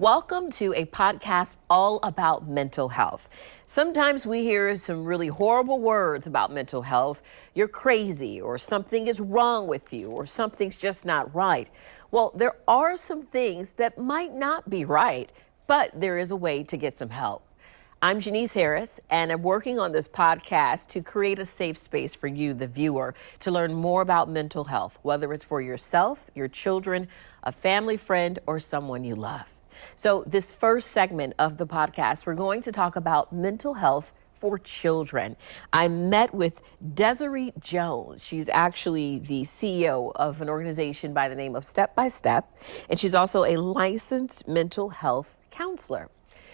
Welcome to a podcast all about mental health. Sometimes we hear some really horrible words about mental health. You're crazy, or something is wrong with you, or something's just not right. Well, there are some things that might not be right, but there is a way to get some help. I'm Janice Harris, and I'm working on this podcast to create a safe space for you, the viewer, to learn more about mental health, whether it's for yourself, your children, a family friend, or someone you love. So this first segment of the podcast, we're going to talk about mental health for children. I met with Desiree Jones. She's actually the CEO of an organization by the name of Step by Step, and she's also a licensed mental health counselor.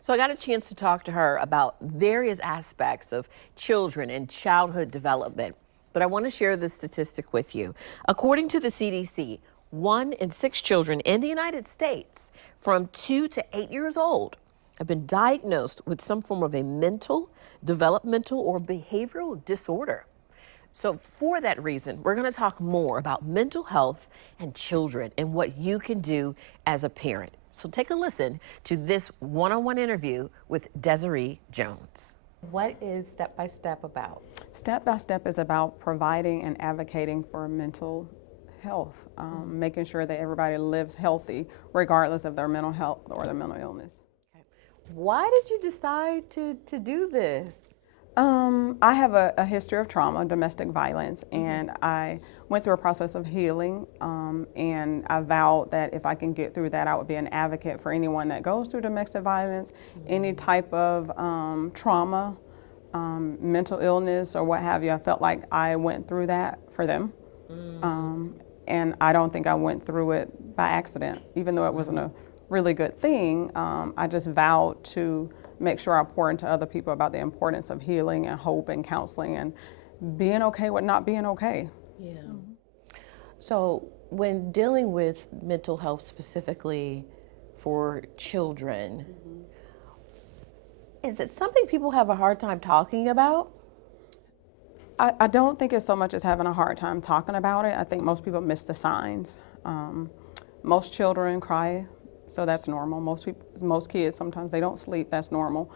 So I got a chance to talk to her about various aspects of children and childhood development. But I want to share this statistic with you. According to the CDC, 1 in 6 children in the United States from 2 to 8 years old have been diagnosed with some form of a mental, developmental, or behavioral disorder. So for that reason, we're going to talk more about mental health and children and what you can do as a parent. So take a listen to this one-on-one interview with Desiree Jones. What is Step by Step about? Step by Step is about providing and advocating for mental health, making sure that everybody lives healthy regardless of their mental health or their mental illness. Okay. Why did you decide to do this? I have a history of trauma, domestic violence, and I went through a process of healing, and I vowed that if I can get through that, I would be an advocate for anyone that goes through domestic violence, any type of trauma, mental illness, or what have you. I felt like I went through that for them, and I don't think I went through it by accident, even though it wasn't a really good thing. I just vowed to make sure I pour into other people about the importance of healing and hope and counseling and being okay with not being okay. Yeah. So when dealing with mental health specifically for children, is it something people have a hard time talking about? I don't think it's so much as having a hard time talking about it. I think most people miss the signs. Most children cry. So that's normal. Most kids, sometimes they don't sleep. That's normal.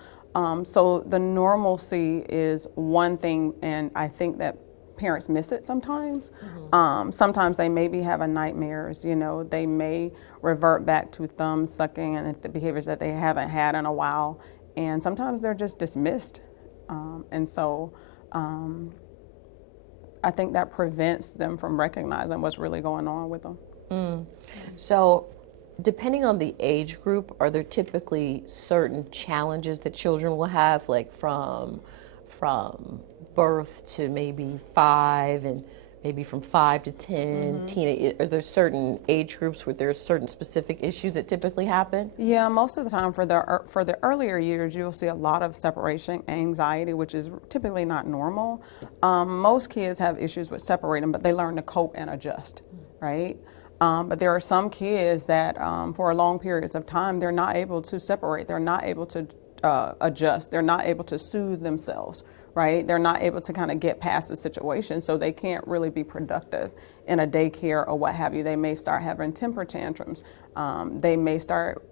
So the normalcy is one thing, and I think that parents miss it sometimes. Sometimes they may be having nightmares. You know, they may revert back to thumb sucking and the behaviors that they haven't had in a while. And sometimes they're just dismissed. And so I think that prevents them from recognizing what's really going on with them. So depending on the age group, are there typically certain challenges that children will have, like from birth to maybe 5, and maybe from 5 to 10, are there certain age groups where there's certain specific issues that typically happen? Yeah, most of the time for the earlier years, you'll see a lot of separation anxiety, which is typically not normal. Most kids have issues with separating, but they learn to cope and adjust, right? But there are some kids that for long periods of time, they're not able to separate. They're not able to adjust. They're not able to soothe themselves, right? They're not able to kind of get past the situation, so they can't really be productive in a daycare or what have you. They may start having temper tantrums. They may start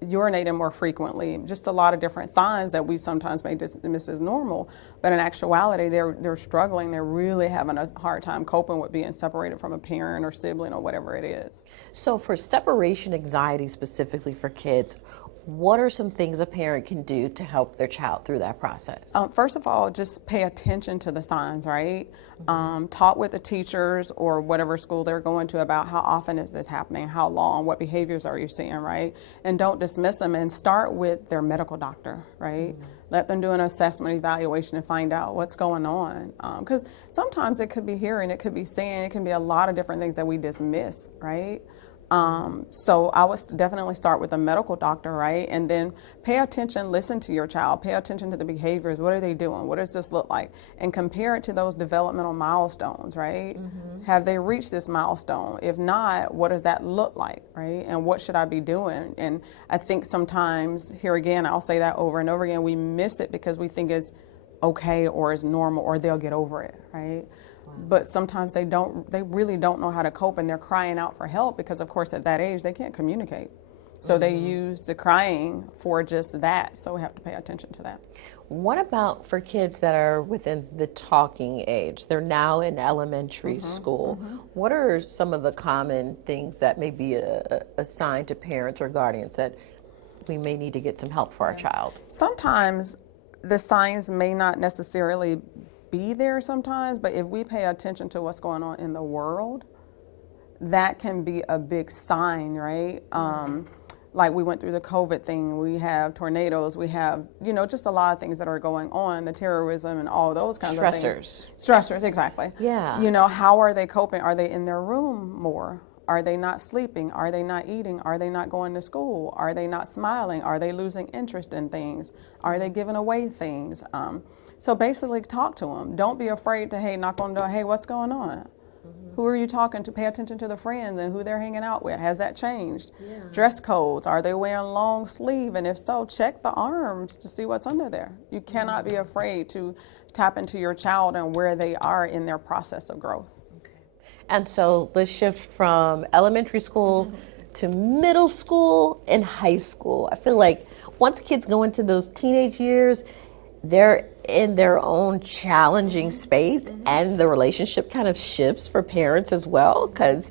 urinating more frequently, just a lot of different signs that we sometimes may dismiss as normal, but in actuality they're struggling. They're really having a hard time coping with being separated from a parent or sibling or whatever it is. So for separation anxiety specifically for kids, what are some things a parent can do to help their child through that process? First of all, just pay attention to the signs, right? Talk with the teachers or whatever school they're going to about how often is this happening, how long, what behaviors are you seeing, right? And don't dismiss them, and start with their medical doctor, right? Let them do an assessment evaluation and find out what's going on. Because sometimes it could be hearing, it could be seeing, it can be a lot of different things that we dismiss, right? So I would definitely start with a medical doctor, right? And then pay attention, listen to your child, pay attention to the behaviors. What are they doing? What does this look like? And compare it to those developmental milestones, right? Have they reached this milestone? If not, what does that look like, right? And what should I be doing? And I think sometimes, here again, I'll say that over and over again, we miss it because we think it's okay or it's normal or they'll get over it, right? But sometimes they really don't know how to cope, and they're crying out for help because, of course, at that age, they can't communicate. So they use the crying for just that. So we have to pay attention to that. What about for kids that are within the talking age? They're now in elementary school. What are some of the common things that may be a sign to parents or guardians that we may need to get some help for our child? Sometimes the signs may not necessarily be there sometimes, but if we pay attention to what's going on in the world, that can be a big sign, right? Like we went through the COVID thing, we have tornadoes, we have, just a lot of things that are going on, the terrorism and all those kinds of things. Stressors, exactly. Yeah. How are they coping? Are they in their room more? Are they not sleeping? Are they not eating? Are they not going to school? Are they not smiling? Are they losing interest in things? Are they giving away things? So basically talk to them. Don't be afraid to, hey, knock on the door, hey, what's going on? Who are you talking to? Pay attention to the friends and who they're hanging out with. Has that changed? Dress codes. Are they wearing long sleeve? And if so, check the arms to see what's under there. You cannot be afraid to tap into your child and where they are in their process of growth. And so let's shift from elementary school to middle school and high school. I feel like once kids go into those teenage years, they're in their own challenging space, and the relationship kind of shifts for parents as well, because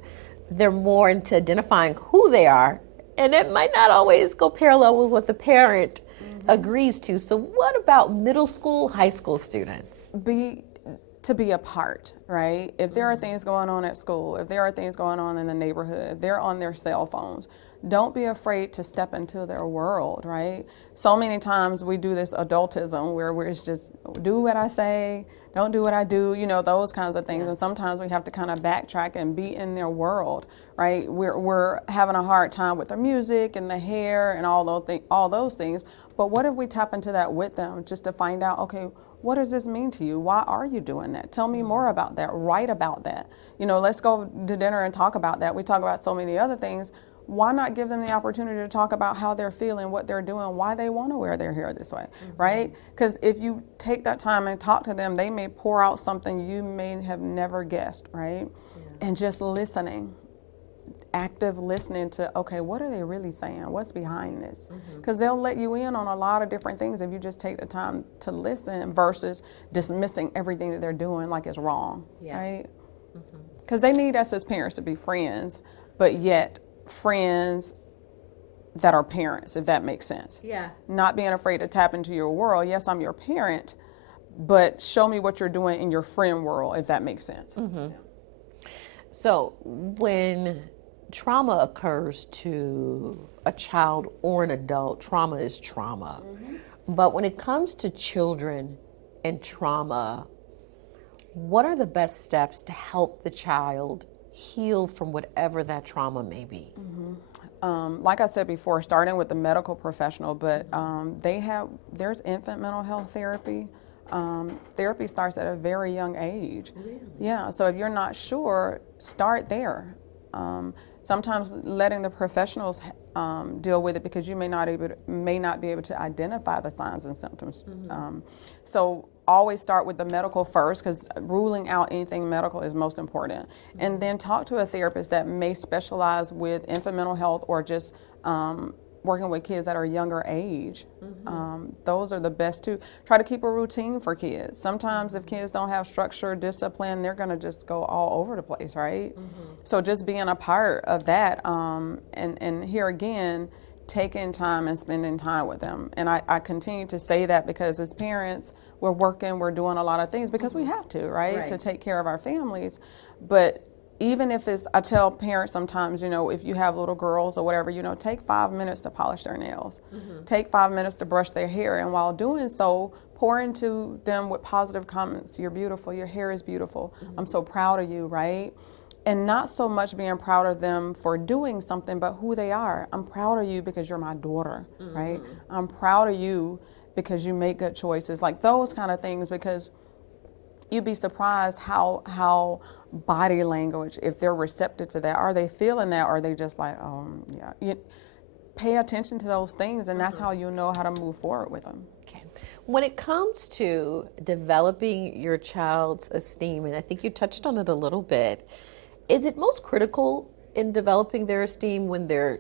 they're more into identifying who they are, and it might not always go parallel with what the parent agrees to. So what about middle school, high school students? To be a part, right? If there are things going on at school, if there are things going on in the neighborhood, if they're on their cell phones, don't be afraid to step into their world, right? So many times we do this adultism where we're just do what I say, don't do what I do, those kinds of things. And sometimes we have to kind of backtrack and be in their world, right? We're having a hard time with the music and the hair and all those things. But what if we tap into that with them just to find out, okay, what does this mean to you? Why are you doing that? Tell me more about that. Write about that. Let's go to dinner and talk about that. We talk about so many other things. Why not give them the opportunity to talk about how they're feeling, what they're doing, why they want to wear their hair this way, right? Because if you take that time and talk to them, they may pour out something you may have never guessed, right? And just listening, active listening to, okay, what are they really saying? What's behind this? Because they'll let you in on a lot of different things if you just take the time to listen versus dismissing everything that they're doing like it's wrong, right? Because they need us as parents to be friends, but yet friends that are parents, if that makes sense. Not being afraid to tap into your world. Yes, I'm your parent, but show me what you're doing in your friend world, if that makes sense. So when trauma occurs to a child or an adult, trauma is trauma. But when it comes to children and trauma, what are the best steps to help the child heal from whatever that trauma may be? Like I said before, starting with the medical professional, but there's infant mental health therapy. Therapy starts at a very young age. Really? Yeah, so if you're not sure, start there. Sometimes letting the professionals deal with it, because you may not be able to identify the signs and symptoms. So always start with the medical first, because ruling out anything medical is most important. And then talk to a therapist that may specialize with infant mental health or just working with kids that are younger age. Those are the best too. Try to keep a routine for kids. Sometimes if kids don't have structure, discipline, they're gonna just go all over the place, right? So just being a part of that, and here again, taking time and spending time with them. And I continue to say that because as parents, we're working, we're doing a lot of things because we have to, right? To take care of our families. But even if I tell parents sometimes, if you have little girls or whatever, take 5 minutes to polish their nails. Take 5 minutes to brush their hair. And while doing so, pour into them with positive comments. You're beautiful. Your hair is beautiful. I'm so proud of you, right? And not so much being proud of them for doing something, but who they are. I'm proud of you because you're my daughter, right? I'm proud of you because you make good choices. Like those kind of things, because you'd be surprised how body language, if they're receptive to that, are they feeling that, or are they just like, pay attention to those things, and that's how you know how to move forward with them. Okay. When it comes to developing your child's esteem, and I think you touched on it a little bit, is it most critical in developing their esteem when they're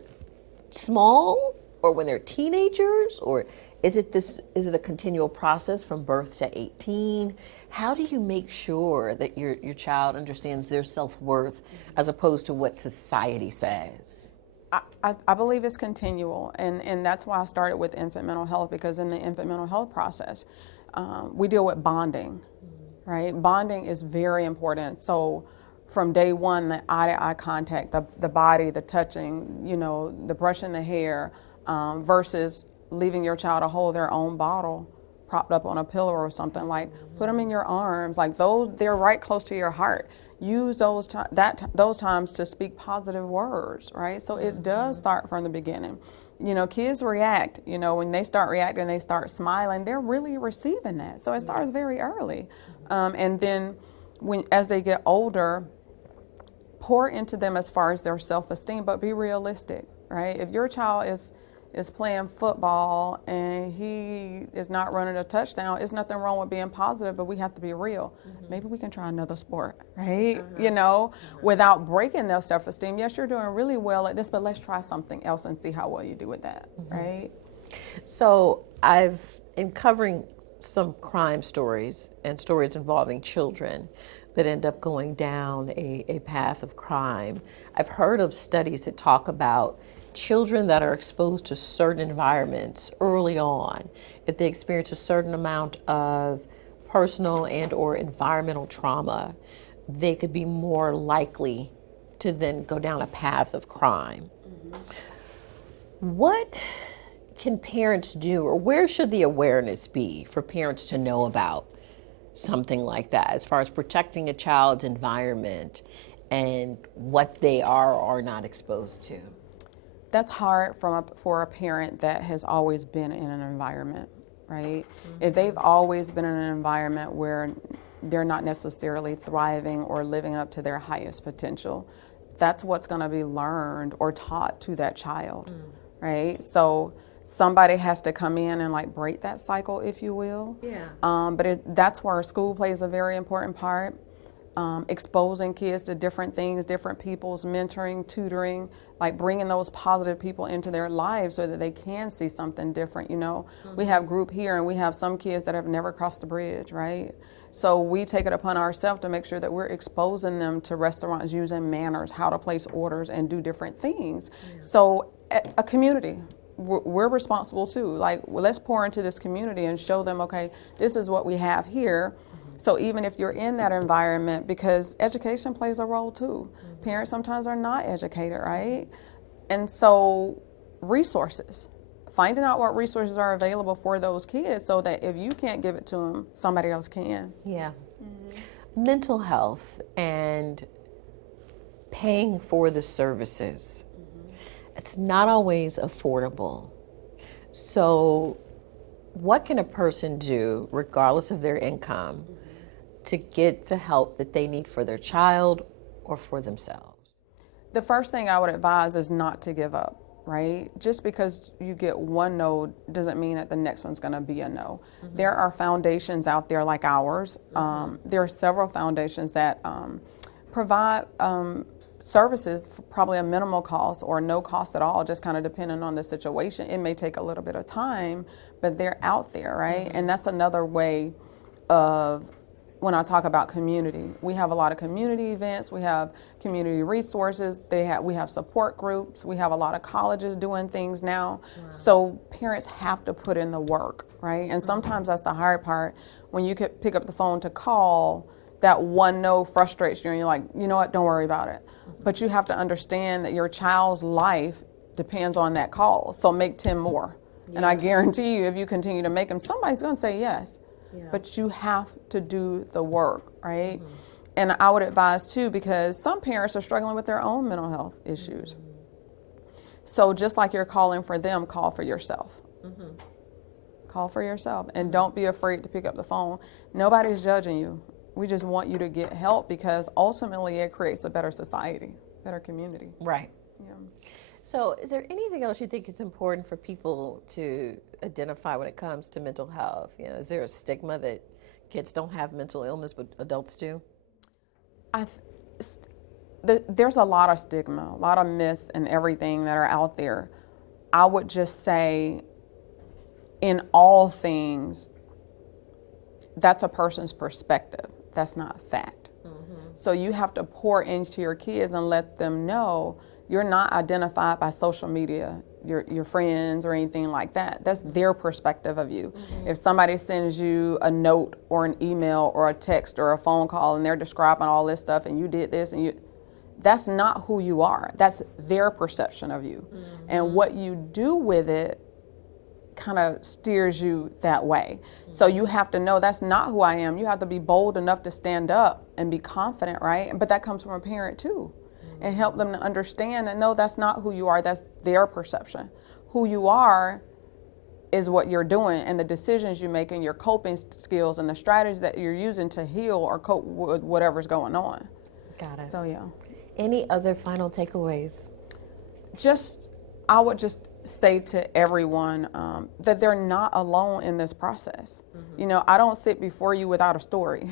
small or when they're teenagers, or is it a continual process from birth to 18? How do you make sure that your child understands their self-worth as opposed to what society says? I believe it's continual, and that's why I started with infant mental health, because in the infant mental health process, we deal with bonding, right? Bonding is very important. So from day one, the eye-to-eye contact, the body, the touching, the brushing the hair, versus leaving your child to hold their own bottle propped up on a pillow or something. Like, put them in your arms, like those, they're right close to your heart. Use those times to speak positive words, right? So it does start from the beginning. Kids react, when they start reacting, they start smiling, they're really receiving that. So it starts very early. And then as they get older, pour into them as far as their self-esteem, but be realistic, right? If your child is playing football and he is not running a touchdown, there's nothing wrong with being positive, but we have to be real. Maybe we can try another sport, right? Without breaking their self-esteem. Yes, you're doing really well at this, but let's try something else and see how well you do with that, right? So in covering some crime stories and stories involving children that end up going down a path of crime, I've heard of studies that talk about children that are exposed to certain environments early on, if they experience a certain amount of personal and or environmental trauma, they could be more likely to then go down a path of crime. What can parents do, or where should the awareness be for parents to know about something like that, as far as protecting a child's environment and what they are or are not exposed to? That's hard for a parent that has always been in an environment, right? If they've always been in an environment where they're not necessarily thriving or living up to their highest potential, that's what's going to be learned or taught to that child, right? So somebody has to come in and break that cycle, if you will. Yeah. But that's where school plays a very important part. Exposing kids to different things, different people's mentoring, tutoring, bringing those positive people into their lives so that they can see something different. We have group here, and we have some kids that have never crossed the bridge, right? So we take it upon ourselves to make sure that we're exposing them to restaurants using manners, how to place orders and do different things. So a community, we're responsible too. Let's pour into this community and show them, okay, this is what we have here. So even if you're in that environment, because education plays a role too. Parents sometimes are not educated, right? And so resources, finding out what resources are available for those kids so that if you can't give it to them, somebody else can. Yeah. Mental health and paying for the services, it's not always affordable. So what can a person do, regardless of their income, to get the help that they need for their child or for themselves? The first thing I would advise is not to give up, right? Just because you get one no doesn't mean that the next one's going to be a no. There are foundations out there like ours. There are several foundations that provide services for probably a minimal cost or no cost at all, just kind of depending on the situation. It may take a little bit of time, but they're out there, right? And that's another way of, when I talk about community, we have a lot of community events, we have community resources, we have support groups, we have a lot of colleges doing things now. So parents have to put in the work, right? And sometimes that's the hard part. When you could pick up the phone to call, that one no frustrates you and you're like, you know what, don't worry about it. But you have to understand that your child's life depends on that call. So make 10 more. And I guarantee you, if you continue to make them, somebody's going to say yes. But you have to do the work, right? And I would advise too, because some parents are struggling with their own mental health issues. So just like you're calling for them, call for yourself. Call for yourself, and don't be afraid to pick up the phone. Nobody's judging you. We just want you to get help, because ultimately it creates a better society, better community. Right. So is there anything else you think is important for people to identify when it comes to mental health? Is there a stigma that kids don't have mental illness, but adults do? There's a lot of stigma, a lot of myths and everything that are out there. I would just say, in all things, that's a person's perspective. That's not fact. So you have to pour into your kids and let them know you're not identified by social media, your friends or anything like that. That's their perspective of you. If somebody sends you a note or an email or a text or a phone call and they're describing all this stuff and you did this and you, that's not who you are. That's their perception of you. And what you do with it kind of steers you that way. So you have to know that's not who I am. You have to be bold enough to stand up and be confident, right? But that comes from a parent too. And help them to understand that no, that's not who you are. That's their perception. Who you are is what you're doing and the decisions you make and your coping skills and the strategies that you're using to heal or cope with whatever's going on. Got it. So yeah. Any other final takeaways? I would just say to everyone that they're not alone in this process. You know, I don't sit before you without a story.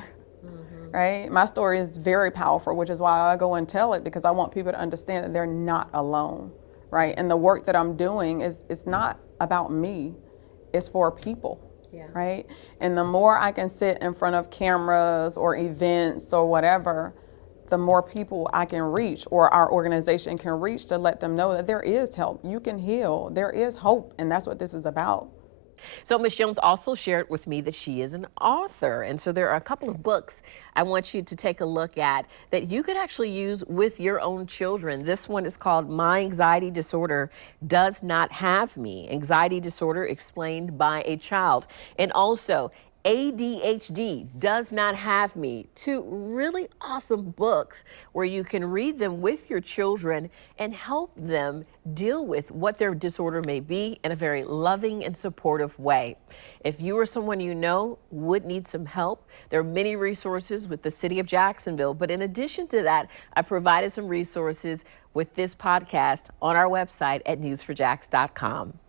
Right? My story is very powerful, which is why I go and tell it, because I want people to understand that they're not alone, right? And the work that I'm doing it's not about me, it's for people, right? And the more I can sit in front of cameras or events or whatever, the more people I can reach or our organization can reach to let them know that there is help. You can heal. There is hope, and that's what this is about. So Ms. Jones also shared with me that she is an author. And so there are a couple of books I want you to take a look at that you could actually use with your own children. This one is called My Anxiety Disorder Does Not Have Me. Anxiety Disorder Explained by a Child. And also ADHD Does Not Have Me. Two really awesome books where you can read them with your children and help them deal with what their disorder may be in a very loving and supportive way. If you or someone you know would need some help, there are many resources with the City of Jacksonville. But in addition to that, I provided some resources with this podcast on our website at newsforjax.com.